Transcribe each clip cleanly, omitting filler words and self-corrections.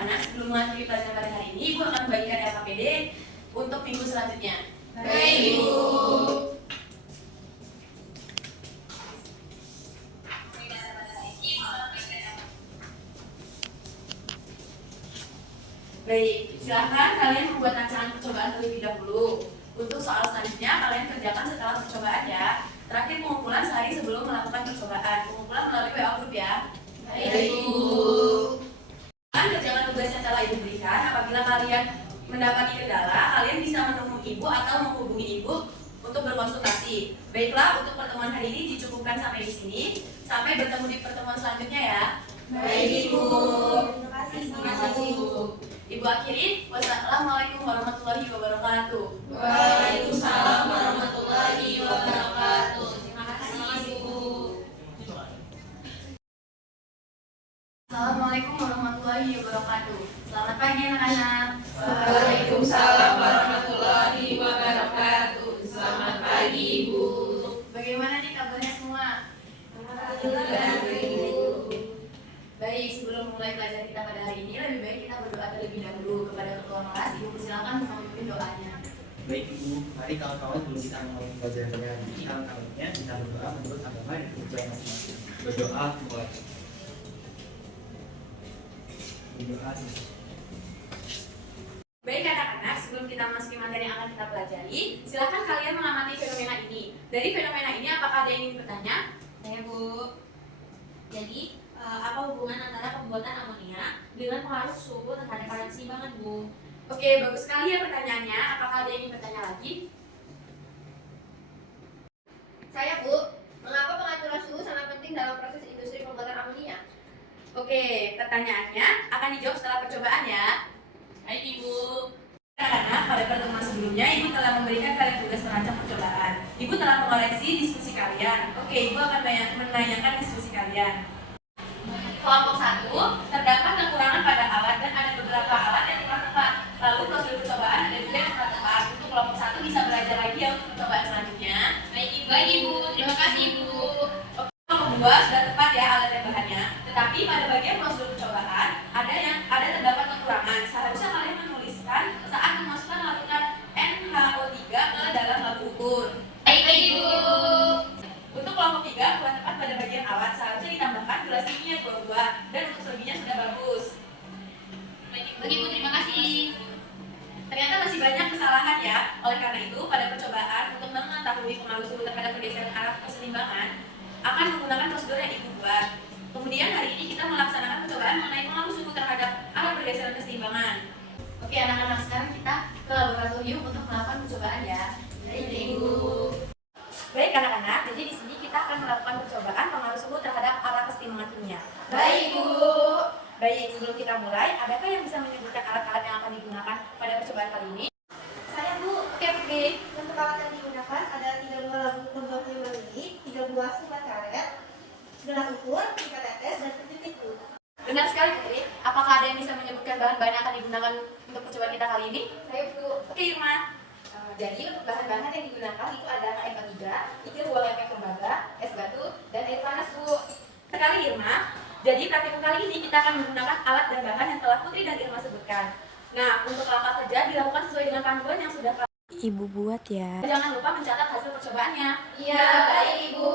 anak-anak, sebelum mengakhiri pelajaran pada hari ini, Ibu akan membagikan LKPD untuk minggu selanjutnya. Baik, Ibu. Baik, silahkan kalian membuat rancangan percobaan terlebih dahulu. Untuk soal selanjutnya, kalian kerjakan setelah percobaan ya. Terakhir pengumpulan sehari sebelum melakukan percobaan. Pengumpulan melalui WA Group ya. Baik, Ibu. Kerjakan tugas yang telah Ibu berikan. Apabila kalian mendapati kendala, kalian bisa menemui Ibu atau menghubungi Ibu untuk berkonsultasi. Baiklah, untuk pertemuan hari ini dicukupkan sampai di sini. Sampai bertemu di pertemuan selanjutnya ya. Baik, Ibu. Terima kasih, Ibu. Ibu akhiri, wassalamualaikum warahmatullahi wabarakatuh. Waalaikumsalam warahmatullahi wabarakatuh. Terima kasih, Ibu. Assalamualaikum warahmatullahi wabarakatuh. Selamat pagi anak-anak. Waalaikumsalam warahmatullahi wabarakatuh. Selamat pagi, Ibu. Bagaimana nih kabarnya semua? Alhamdulillah, Ibu. Baik, sebelum mulai pelajaran kita pada hari ini, lebih baik kita berdoa terlebih dahulu kepada ketua kelas. Ibu persilakan memimpin doanya. Baik Ibu, mari kawan-kawan sebelum kita memulai pelajaran pada hari ini, alangkah kita berdoa menurut agama dan kepercayaan masing-masing. Berdoa mulai. Berdoa. Baik anak-anak, sebelum kita masuki materi yang akan kita pelajari, silakan kalian mengamati fenomena ini. Dari fenomena ini, apakah ada yang ingin bertanya? Saya Bu. Jadi apa hubungan antara pembuatan amonia dengan pengaruh suhu terhadap kadar keseimbangan, Bu? Oke, bagus sekali ya pertanyaannya. Apakah ada yang ingin bertanya lagi? Saya Bu, mengapa pengaturan suhu sangat penting dalam proses industri pembuatan amonia? Oke, pertanyaannya akan dijawab setelah percobaan ya. Baik, Ibu. Anak-anak, pada pertemuan sebelumnya, Ibu telah memberikan kalian tugas merancang percobaan. Ibu telah mengoreksi diskusi kalian. Oke, Ibu akan menanyakan diskusi kalian. Kelompok 1, terdapat kekurangan pada alat dan ada beberapa alat yang telah tepat. Lalu prosedur percobaan ada juga yang telah tepat. Untuk kelompok 1 bisa belajar lagi ya untuk percobaan selanjutnya. Baik, Ibu. Terima kasih, Ibu. Kelompok 2 sudah tepat ya alat dan bahannya. Tetapi pada bagian prosedur percobaan ada terdapat kekurangan. Seharusnya kalian menuliskan saat memasukkan larutan NaO3 ke dalam lampu ukur. Baik, Ibu. Untuk kelompok 3 kurang tepat pada bagian alat. Seharusnya ditambahkan gelas kimia 22 dan untuk selebihnya sudah bagus. Baik, Ibu. Terima kasih. Ternyata masih banyak kesalahan ya. Oleh karena itu, pada percobaan untuk mengetahui pengaruh suhu terhadap pergeseran arah keseimbangan akan menggunakan prosedur yang Ibu buat. Kemudian hari ini kita melaksanakan percobaan mengenai pengaruh suhu terhadap arah pergeseran keseimbangan. Oke anak-anak, sekarang kita ke laboratorium untuk melakukan percobaan ya. Baik, Ibu. Baik anak-anak, jadi di sini kita akan melakukan percobaan pengaruh suhu terhadap arah keseimbangan kimia. Baik, Bu. Baik, sebelum kita mulai, adakah yang bisa menyebutkan alat-alat yang akan digunakan pada percobaan kali ini? Saya Bu. Oke, pergi. Untuk alat yang digunakan ada 3 buah lembab 5 mili, 3 buah sebat karet, gelas ukur, 3 tetes, dan titik Bu. Benar sekali, Putri. Apakah ada yang bisa menyebutkan bahan-bahan yang akan digunakan untuk percobaan kita kali ini? Saya Bu. Oke, Irma. Jadi untuk bahan-bahan yang digunakan itu adalah air batida, 3 buah lepek tembaga, es batu, dan air panas, Bu. Sekali, Irma. Jadi praktikum kali ini kita akan menggunakan alat dan bahan yang telah Putri dan Irma sebutkan. Nah, untuk langkah kerja dilakukan sesuai dengan panduan yang sudah Ibu buat ya. Jangan lupa mencatat hasil percobaannya. Iya, baik Ibu.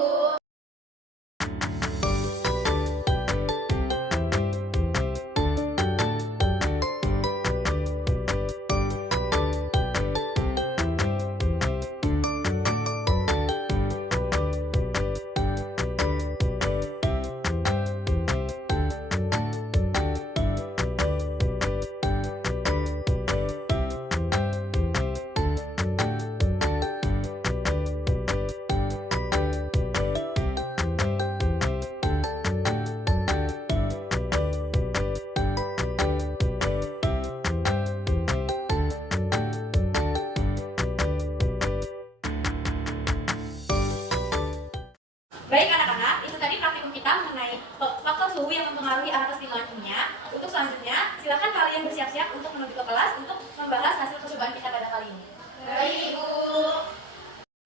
Baik anak-anak, itu tadi praktikum kita mengenai faktor suhu yang mempengaruhi arah keseimbangan kimia. Untuk selanjutnya, silakan kalian bersiap-siap untuk menuju ke kelas untuk membahas hasil percobaan kita pada kali ini. Baik Ibu.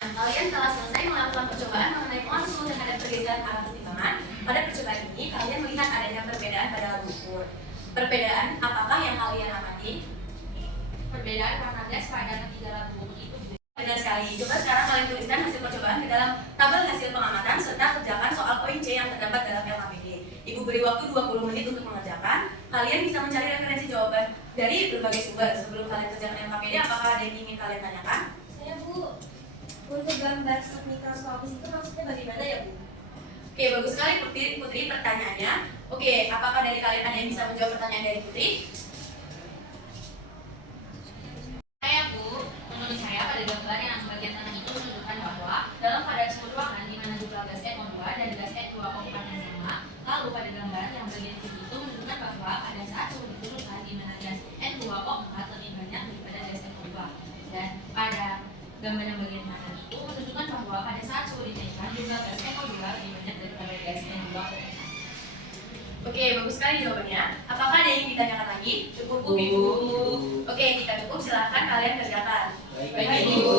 Kalian telah selesai melakukan percobaan mengenai pengaruh suhu terhadap pergeseran arah keseimbangan. Pada percobaan ini, kalian melihat adanya perbedaan pada lagu ukur. Perbedaan apakah yang kalian amati? Perbedaan warna gas pada ketiga alat ukur itu Benar sekali. Coba sekarang kalian tuliskan hasil percobaan ke dalam tabel hasil pengamatan serta kerjakan soal poin C yang terdapat dalam LKPD. Ibu beri waktu 20 menit untuk mengerjakan. Kalian bisa mencari referensi jawaban dari berbagai sumber. Sebelum kalian kerjakan LKPD, apakah ada yang ingin kalian tanyakan? Saya Bu, untuk gambar sub mikroskopis itu maksudnya bagaimana ya Bu? Oke, bagus sekali Putri pertanyaannya. Oke, apakah dari kalian ada yang bisa menjawab pertanyaan dari Putri? Saya Bu, menurut saya pada gambar yang bagian tengah itu menunjukkan bahwa dalam keadaan suhu ruangan di mana jumlah gas NO2 dan gas N2O4 yang sama, lalu pada gambar yang bagian kiri itu menunjukkan bahwa pada saat suhu diturunkan di mana gas N2O4 lebih banyak daripada gas NO2, dan pada gambar yang bagian kanan itu menunjukkan bahwa pada saat suhu dinaikkan jumlah gas NO2 lebih banyak daripada gas N2O4. Oke, bagus sekali jawabannya. Apakah ada yang ditanyakan lagi? Cukup Bu, Ibu. Oke, kita cukup. Silahkan kalian kerjakan. Baik, Ibu.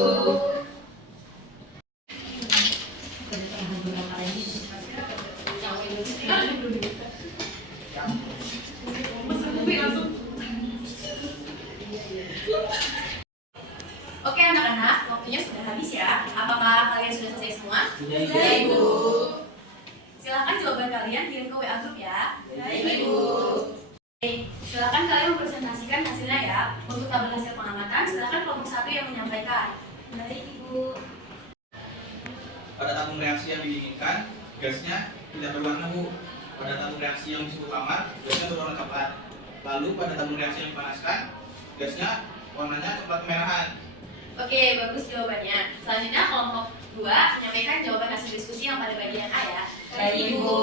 Oke anak-anak, waktunya sudah habis ya. Apakah kalian sudah selesai semua? Sudah, Ibu. Silahkan jawaban kalian kirim ke WA grup ya. Baik, Ibu. Oke, silahkan kalian mempresentasikan hasilnya ya. Untuk tabel hasil pengamatan, silahkan kelompok 1 yang menyampaikan. Baik Ibu. Pada tabung reaksi yang diinginkan, gasnya tidak berwarna Bu. Pada tabung reaksi yang di suhu kamar, gasnya berwarna coklat. Lalu pada tabung reaksi yang dipanaskan, gasnya warnanya coklat kemerahan. Oke, bagus jawabannya. Selanjutnya kelompok 2 menyampaikan jawaban hasil diskusi yang pada bagian A ya. Baik, Ibu.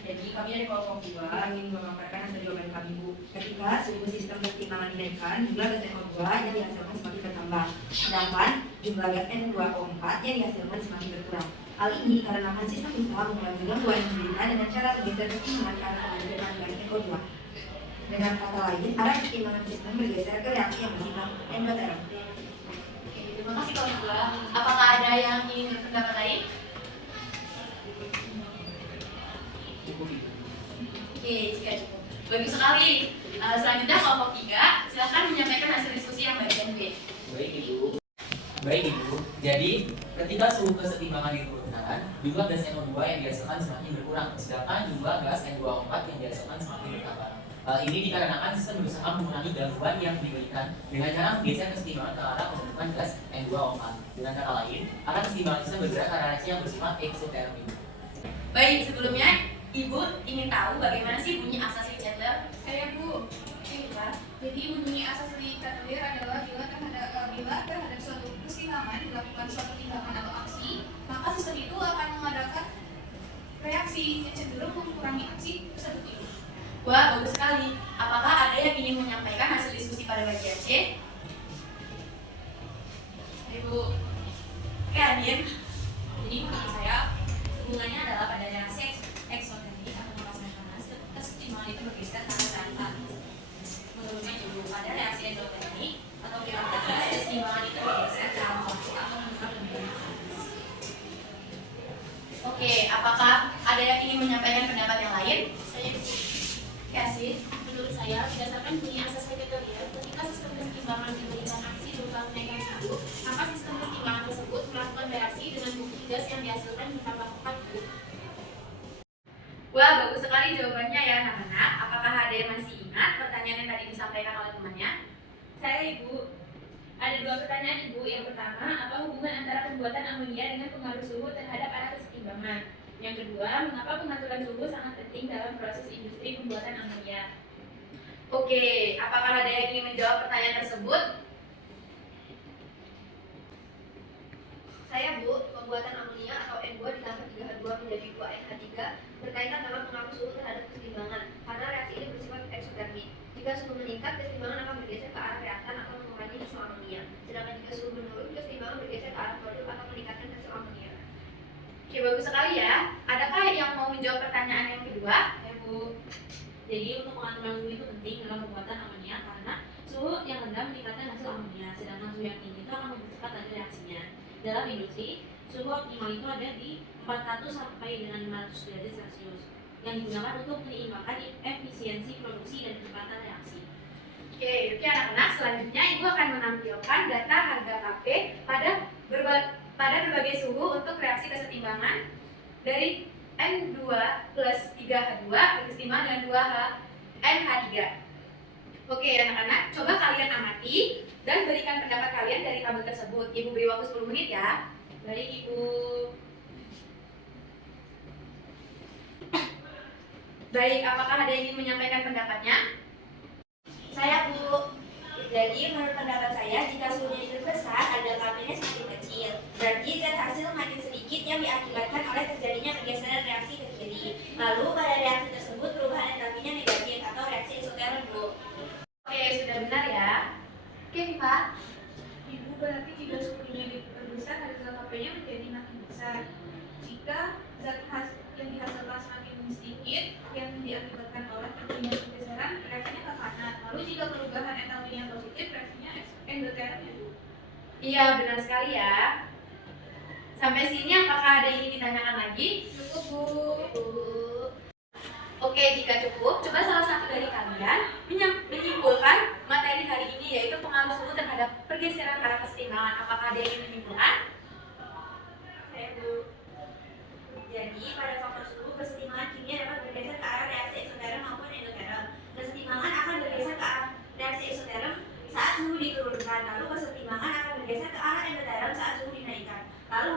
Jadi kami dari kelompok 2 ingin memaparkan hasil jawaban kami Bu. Ketika suhu sistem keseimbangan dinaikkan, jumlah gas NO2 yang dihasilkan semakin bertambah, sedangkan jumlah gas N2O4 yang dihasilkan semakin berkurang. Hal ini karena sistem berusaha mengurangi gangguan yang diberikan dengan cara bergeser keseimbangan ke arah penggunaan gas NO2. Dengan kata lain, arah keseimbangan sistem bergeser ke reaksi yang bersifat endoterm. Oke, terima kasih kelompok 2. Apakah ada yang ingin berpendapat lain? Cukup Ibu. Oke, jika cukup. Bagus sekali. Selanjutnya kelompok 3, silahkan menyampaikan hasil diskusi yang bagian B. Baik Ibu. Baik Ibu. Jadi ketika suhu keseimbangan diturunkan, jumlah gas NO2 yang dihasilkan semakin berkurang, sedangkan jumlah gas N2O4 yang dihasilkan semakin bertambah. Hal ini dikarenakan sistem berusaha mengurangi gangguan yang diberikan dengan cara menggeser keseimbangan ke arah pembentukan gas N2O4. Dengan kata lain, arah keseimbangan sistem bergerak ke arah reaksi yang bersifat eksotermik. Baik, sebelumnya Ibu ingin tahu bagaimana sih bunyi asas Chandler? Saya Bu, ini Pak. Jadi bunyi asas Chandler adalah bila terhadap suatu keseimbangan dilakukan suatu tindakan atau aksi, maka sistem itu akan mengadakan reaksi yang cenderung mengurangi aksi tersebut. Wah, bagus sekali. Apakah ada yang ingin menyampaikan hasil diskusi pada bagian C? Ibu, Oke, Adin. jadi menurut saya hubungannya adalah pada reaksi eksotermik atau pemanasan panas, keseimbangan itu bergeser ke arah tanpa. Menurutnya Ibu, pada reaksi endotermik atau kita panas, keseimbangan itu bergeser ke arah panas atau menunjukkan lebih banyak panas. Oke, apakah ada yang ingin menyampaikan pendapat yang lain? Saya Kasih. menurut saya berdasarkan bunyi asas Chandler, ketika sistem keseimbangan diberikan aksi berupa kenaikan suhu, maka sistem keseimbangan tersebut melakukan reaksi dengan bukti gas yang dihasilkan ditambahkan Bu. Wah, bagus sekali jawabannya ya anak-anak. Apakah ada yang masih ingat pertanyaan yang tadi disampaikan oleh temannya? Saya Ibu. Ada 2 pertanyaan Ibu. Yang pertama, apa hubungan antara pembuatan amonia dengan pengaruh suhu terhadap arah keseimbangan? Yang kedua, mengapa pengaturan suhu sangat penting dalam proses industri pembuatan amonia? Oke, apakah ada yang ingin menjawab pertanyaan tersebut? Saya Bu, pembuatan amonia atau N2 ditambah 3H2 menjadi 2NH3 berkaitan dengan pengaruh suhu terhadap keseimbangan karena reaksi ini bersifat eksotermik. Jika suhu meningkat, keseimbangan akan bergeser ke arah reaktan atau mengurangi hasil amonia. Sedangkan jika suhu menurun, keseimbangan bergeser ke arah produk atau meningkatkan hasil amonia. Oke, bagus sekali ya. Adakah yang mau menjawab pertanyaan yang kedua? Ya Bu, jadi untuk pengaturan suhu itu penting dalam pembuatan amonia karena suhu yang rendah meningkatkan hasil amonia, sedangkan suhu yang tinggi itu akan mempercepat laju reaksinya. Dalam industri, suhu optimal itu ada di 400 sampai dengan 500 derajat Celcius. yang digunakan untuk menyeimbangkan efisiensi produksi dan kecepatan reaksi. Oke, anak-anak, selanjutnya Ibu akan menampilkan data harga KP pada berbagai suhu untuk reaksi kesetimbangan dari N2 plus 3H2 bersetimbang dengan 2NH3. Oke, anak-anak, coba kalian amati dan berikan pendapat kalian dari tabel tersebut. Ibu beri waktu 10 menit ya. Baik, Ibu. Baik, apakah ada yang ingin menyampaikan pendapatnya? Saya, Bu. Jadi, menurut pendapat saya, jika suhunya diperbesar, ada KP-nya semakin kecil. Berarti zat hasil makin sedikit yang diakibatkan oleh terjadinya pergeseran reaksi ke kiri. Lalu, pada reaksi tersebut, perubahan entalpinya negatif atau reaksi isoteron, Bu. Oke, sudah benar ya. Oke, Viva. Ibu, berarti jika suhunya diperbesar, harga KP-nya menjadi makin besar. Jika zat yang dihasilkan semakin sedikit, yang diakibatkan oleh terjadinya pergeseran, reaksinya ke kanan. Lalu jika perubahan entalpinya positif, reaksinya endoteron ya, Bu. Iya, benar sekali ya. Sampai sini apakah ada yang ingin ditanyakan lagi? Cukup, Bu. Oke, jika cukup, coba salah satu dari kalian menyimpulkan materi hari ini, yaitu pengaruh suhu terhadap pergeseran arah kesetimbangan. Apakah ada yang ingin menyimpulkan? Saya, Bu. Jadi, pada faktor suhu, kesetimbangan kimia dapat bergeser ke arah reaksi eksoteron maupun endoteron. Kesetimbangan akan bergeser ke arah reaksi eksoteron saat suhu diturunkan, lalu kesetimbangan akan bergeser ke arah endoteron saat suhu dinaikkan. Lalu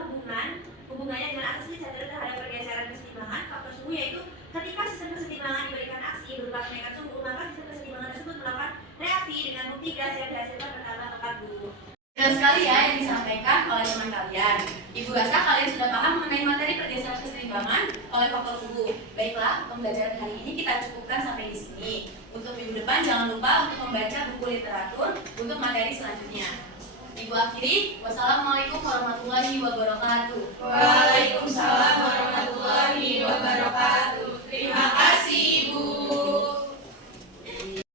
hubungannya dengan aksi linear terhadap pergeseran kesetimbangan faktor suhu, yaitu ketika sistem kesetimbangan diberikan aksi berupa kenaikan suhu, maka sistem kesetimbangan tersebut melakukan reaksi dengan bukti gas yang dihasilkan bertambah pekat, Bu. Dan sekali ya yang disampaikan oleh teman kalian. Ibu rasa kalian sudah paham mengenai materi pergeseran kesetimbangan oleh faktor suhu. Baiklah, pembelajaran hari ini kita cukupkan sampai di sini. Untuk minggu depan jangan lupa untuk membaca buku literatur untuk materi selanjutnya. Ibu akhiri, wassalamualaikum warahmatullahi wabarakatuh. Waalaikumsalam warahmatullahi wabarakatuh.